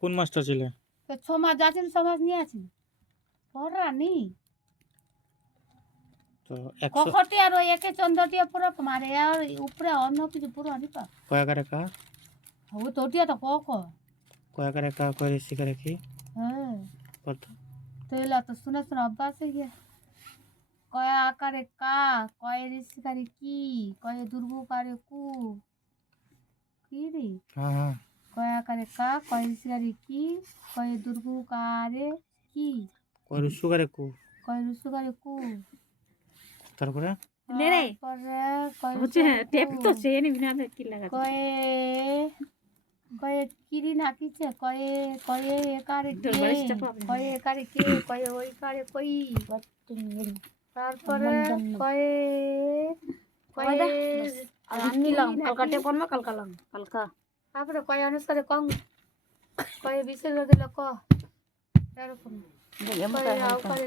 কোন মাস্টার ছিলে? তো 6 মাস যাচ্ছিল, 6 মাস নিয়ে আছি পড়া নি তো 100 কখটি আর ওই একে চন্দ্রটিয়া পুরো মারে আর উপরে অন্য কিছু পুরো নিপা কয়াকারে কা ও তোটিয়া তো ক কয়াকারে কা করে শিকারে কি হ্যাঁ কত তো এলা তো শুনে শুনে অভ্যাস হয়ে গিয়া কয়া আকারে কা কয়ে ঋষিকারে কি কয়ে দুর্গুকারে কু কি রে হ্যাঁ হ্যাঁ কয়া আকারে কা কয়ে ঋষিকারে কি কয়ে দুর্গুকারে কি কয় রুসুকারে কু কয়ে ঋষিকারে কু তারপরে তারপরে কয়ে টেপ তো চেয়ে নিবি না কি লাগা কয়ে কয়ে কিরি না কিছে কয়ে কয়ে একারে কে দরবারিশটা পাবে। কয়ে একারে কে কয়ে ওই কারে কই তারপরে কয়ে কয়ে আর আনলাম কালকা টেপ আনবা কালকা লাম কালকা তারপরে কয়ে অনুসারে কম কয়ে বিশেষ করে দিল ক এরকম কয়ে আউ করে